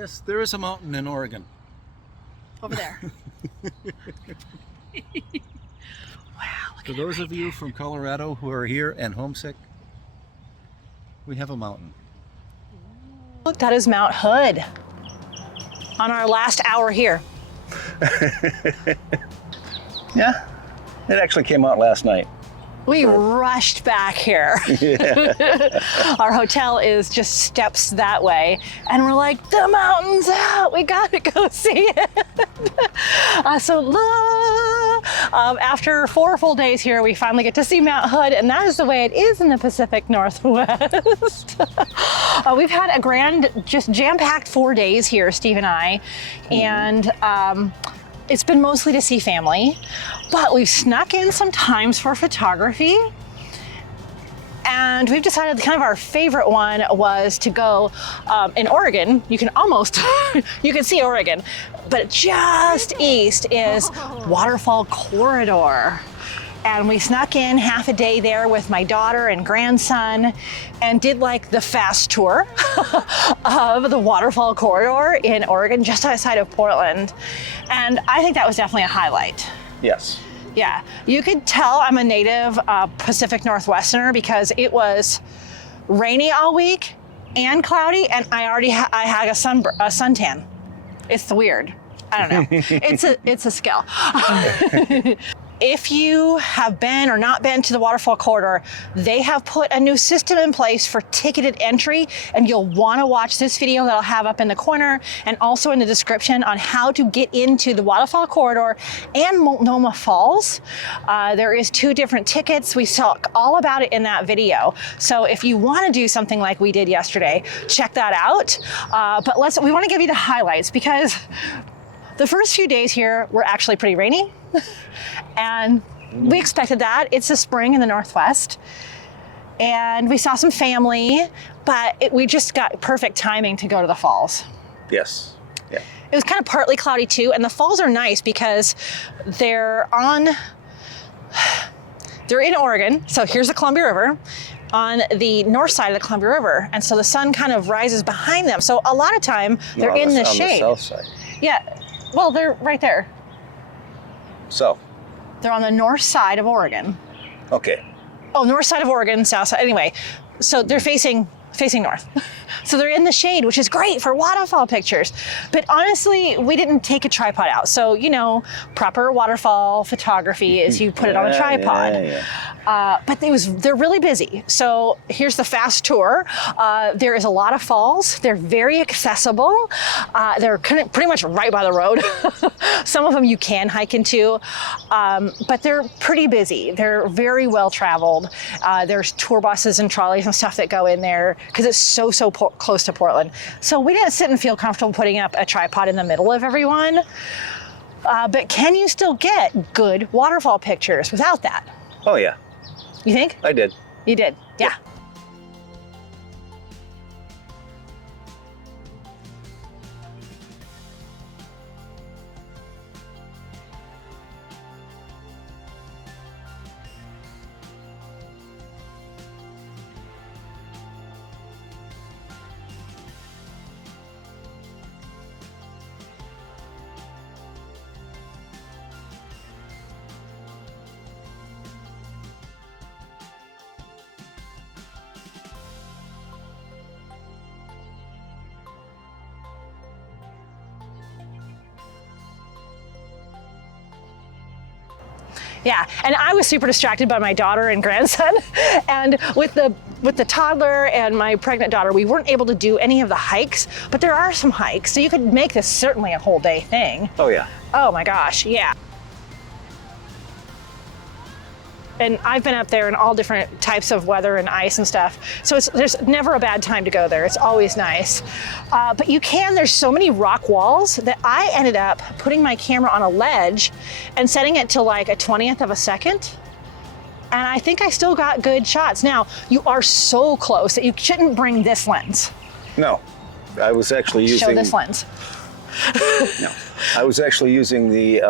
Yes, there is a mountain in Oregon. Over there. Wow, look For at those it of you from Colorado who are here and homesick, we have a mountain. Look, that is Mount Hood on our last hour here. Yeah, it actually came out last night. We rushed back here. Yeah. Our hotel is just steps that way. And we're like, the mountain's out. We got to go see it. After 4 full days here, we finally get to see Mount Hood. And that is the way it is in the Pacific Northwest. We've had a grand, just jam-packed 4 days here, Steve and I. And it's been mostly to see family, but we've snuck in some times for photography. And we've decided kind of our favorite one was to go in Oregon. You can almost, you can see Oregon, but just east is Waterfall Corridor. And we snuck in half a day there with my daughter and grandson and did like the fast tour of the Waterfall Corridor in Oregon, just outside of Portland. And I think that was definitely a highlight. Yes. Yeah, you could tell I'm a native Pacific Northwesterner because it was rainy all week and cloudy, and I had a suntan. It's weird. I don't know. It's a skill. If you have been or not been to the Waterfall Corridor, they have put a new system in place for ticketed entry, and you'll want to watch this video that I'll have up in the corner and also in the description on how to get into the Waterfall Corridor and Multnomah Falls. There is 2 different tickets. We talk all about it in that video. So if you want to do something like we did yesterday, check that out. But we want to give you the highlights because the first few days here were actually pretty rainy. And we expected that. It's the spring in the Northwest. And we saw some family, but we just got perfect timing to go to the falls. Yes. Yeah. It was kind of partly cloudy too, and the falls are nice because they're in Oregon. So here's the Columbia River on the north side of the Columbia River. And so the sun kind of rises behind them. So a lot of time they're in the shade. On the south side. Yeah. Well, they're right there. South. They're on the north side of Oregon. Okay. Oh, north side of Oregon, south side. Anyway, so they're facing north. So they're in the shade, which is great for waterfall pictures. But honestly, we didn't take a tripod out. So, proper waterfall photography is you put it on a tripod. But they're really busy. So here's the fast tour. There is a lot of falls. They're very accessible. They're pretty much right by the road. Some of them you can hike into, but they're pretty busy. They're very well traveled. There's tour buses and trolleys and stuff that go in there because it's so close to Portland. So we didn't sit and feel comfortable putting up a tripod in the middle of everyone. But can you still get good waterfall pictures without that? Oh yeah. You think? I did. You did? Yeah. Yeah, and I was super distracted by my daughter and grandson, and with the toddler and my pregnant daughter, we weren't able to do any of the hikes, but there are some hikes, so you could make this certainly a whole day thing. Oh yeah. Oh my gosh, yeah. And I've been up there in all different types of weather and ice and stuff. So there's never a bad time to go there. It's always nice. But there's so many rock walls that I ended up putting my camera on a ledge and setting it to like a 20th of a second. And I think I still got good shots. Now, you are so close that you shouldn't bring this lens. No, I was actually using... Show this lens. No, I was actually using the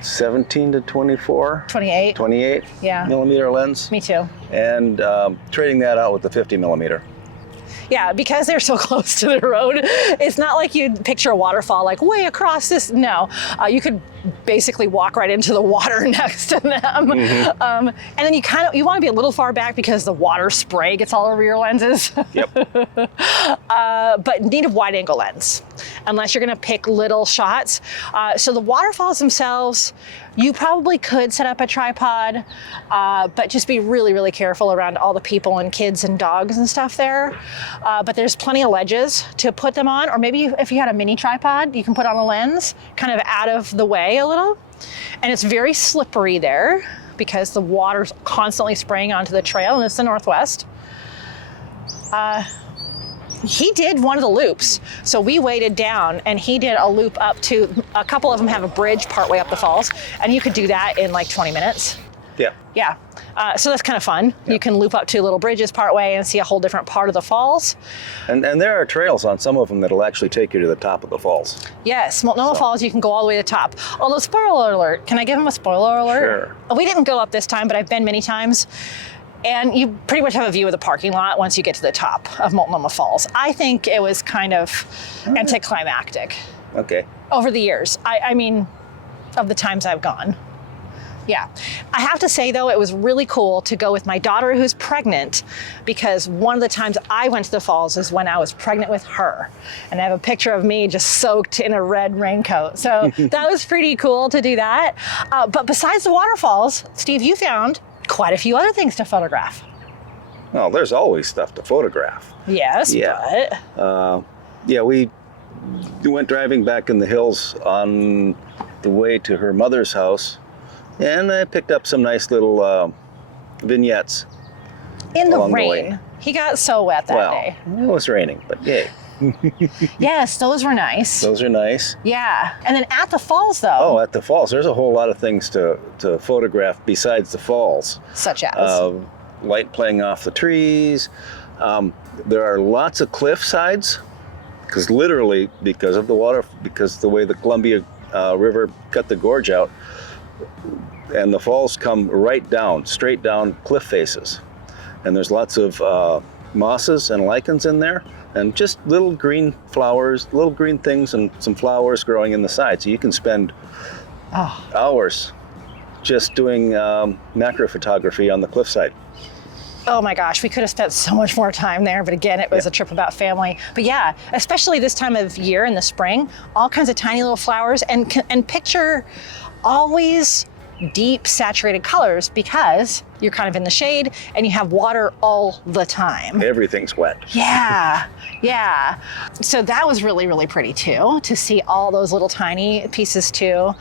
17 to 24. 28. 28 Yeah. millimeter lens. Me too. And trading that out with the 50 millimeter. Yeah, because they're so close to the road, it's not like you'd picture a waterfall like way across this. No, you could basically walk right into the water next to them. And then you want to be a little far back because the water spray gets all over your lenses. Yep. But need a wide angle lens unless you're going to pick little shots. So the waterfalls themselves, you probably could set up a tripod, but just be really, really careful around all the people and kids and dogs and stuff there. But there's plenty of ledges to put them on, or maybe if you had a mini tripod, you can put on a lens kind of out of the way a little. And it's very slippery there because the water's constantly spraying onto the trail, and it's the Northwest. He did one of the loops. So we waded down and he did a loop up to, a couple of them have a bridge partway up the falls, and you could do that in like 20 minutes. Yeah. Yeah. So that's kind of fun. Yeah. You can loop up to little bridges partway and see a whole different part of the falls. And there are trails on some of them that'll actually take you to the top of the falls. Yes, Multnomah Falls, you can go all the way to the top. Although, spoiler alert, can I give him a spoiler alert? Sure. We didn't go up this time, but I've been many times. And you pretty much have a view of the parking lot once you get to the top of Multnomah Falls. I think it was kind of anticlimactic. Okay. Over the years. I mean, of the times I've gone. Yeah. I have to say, though, it was really cool to go with my daughter who's pregnant, because one of the times I went to the falls is when I was pregnant with her. And I have a picture of me just soaked in a red raincoat. So that was pretty cool to do that. But besides the waterfalls, Steve, you found quite a few other things to photograph. Well, there's always stuff to photograph. Yes, Yeah. but... We went driving back in the hills on the way to her mother's house, and I picked up some nice little vignettes. In the along the rain. way. He got so wet that day. It was raining, but yay. Yes, those were nice. Those are nice. Yeah. And then at the falls, though. Oh, at the falls, there's a whole lot of things to photograph besides the falls. Such as? Light playing off the trees. There are lots of cliff sides, because literally, because of the water, because the way the Columbia River cut the gorge out, and the falls come right down, straight down cliff faces. And there's lots of mosses and lichens in there, and just little green flowers, little green things, and some flowers growing in the side. So you can spend hours just doing macro photography on the cliffside. Oh my gosh, we could have spent so much more time there, but again, it was a trip about family. But yeah, especially this time of year in the spring, all kinds of tiny little flowers, and picture always deep saturated colors, because you're kind of in the shade and you have water all the time. Everything's wet. Yeah, yeah. So that was really, really pretty too, to see all those little tiny pieces too.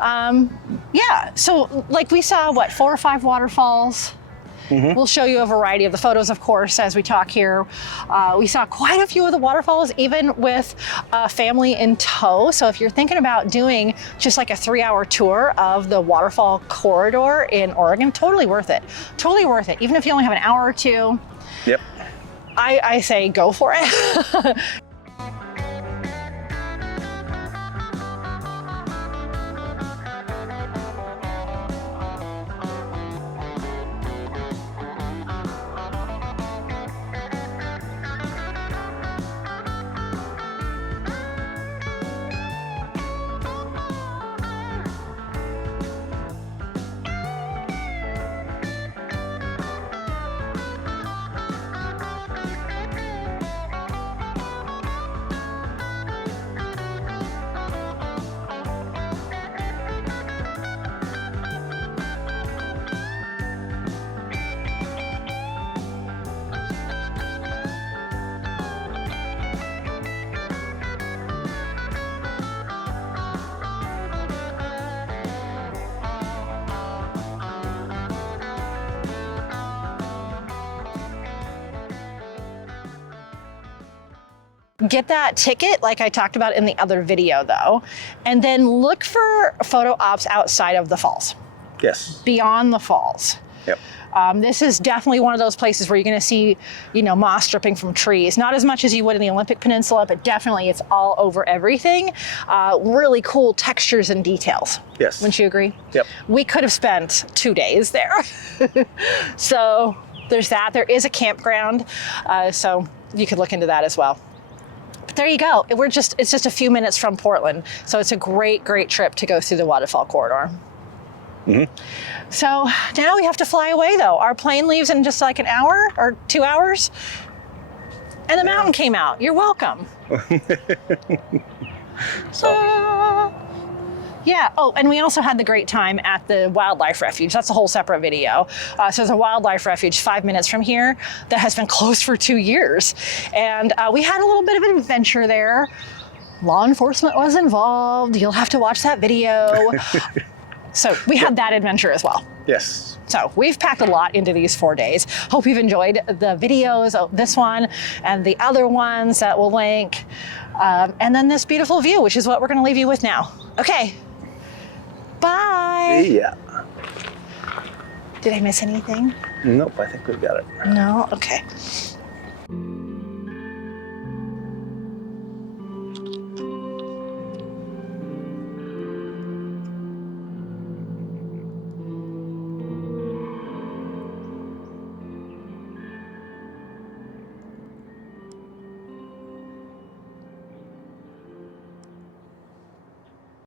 Yeah, so like we saw, 4 or 5 waterfalls? Mm-hmm. We'll show you a variety of the photos, of course, as we talk here. We saw quite a few of the waterfalls, even with a family in tow. So if you're thinking about doing just like a 3-hour tour of the waterfall corridor in Oregon, totally worth it. Totally worth it. Even if you only have an hour or two. Yep. I say go for it. Get that ticket like I talked about in the other video though, and then look for photo ops outside of the falls. Yes. Beyond the falls. Yep. This is definitely one of those places where you're going to see, moss dripping from trees. Not as much as you would in the Olympic Peninsula, but definitely it's all over everything. Really cool textures and details. Yes. Wouldn't you agree? Yep. We could have spent 2 days there. So there's that. There is a campground, so you could look into that as well. But there you go. It's just a few minutes from Portland, so it's a great trip to go through the waterfall corridor. So now we have to fly away, though. Our plane leaves in just like an hour or 2 hours, and the mountain came out. You're welcome. Yeah. Oh, and we also had the great time at the wildlife refuge. That's a whole separate video. So there's a wildlife refuge 5 minutes from here that has been closed for 2 years. And we had a little bit of an adventure there. Law enforcement was involved. You'll have to watch that video. So we had that adventure as well. Yes. So we've packed a lot into these 4 days. Hope you've enjoyed the videos of this one and the other ones that we'll link. And then this beautiful view, which is what we're going to leave you with now. Okay. Bye. Yeah. Did I miss anything? Nope, I think we've got it. No? Okay.